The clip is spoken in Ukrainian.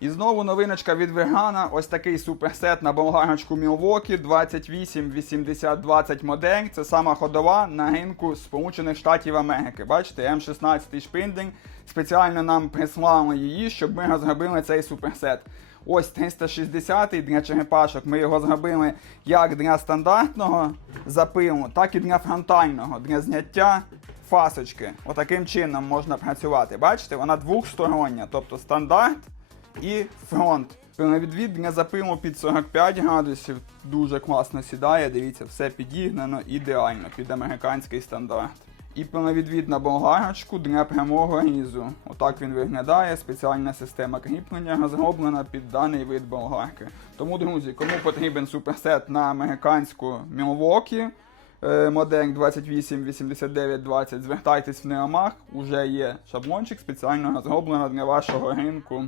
І знову новиночка від Вегана. Ось такий суперсет на болгарочку Milwaukee 288020 модель. Це сама ходова на ринку Сполучених Штатів Америки. Бачите, М16 шпиндель. Спеціально нам прислали її, щоб ми розробили цей суперсет. Ось 360 для черепашок. Ми його зробили як для стандартного запилу, так і для фронтального, для зняття фасочки. Отаким чином можна працювати. Бачите, вона двохстороння, тобто стандарт і фронт. Пиловідвід для запилу під 45 градусів дуже класно сідає. Дивіться, все підігнано ідеально під американський стандарт. І пиловідвід на болгарочку для прямого різу. Отак він виглядає. Спеціальна система кріплення розроблена під даний вид болгарки. Тому, друзі, кому потрібен суперсет на американську е, модель 288920, звертайтесь в Неомах, уже є шаблончик спеціально розроблено для вашого ринку.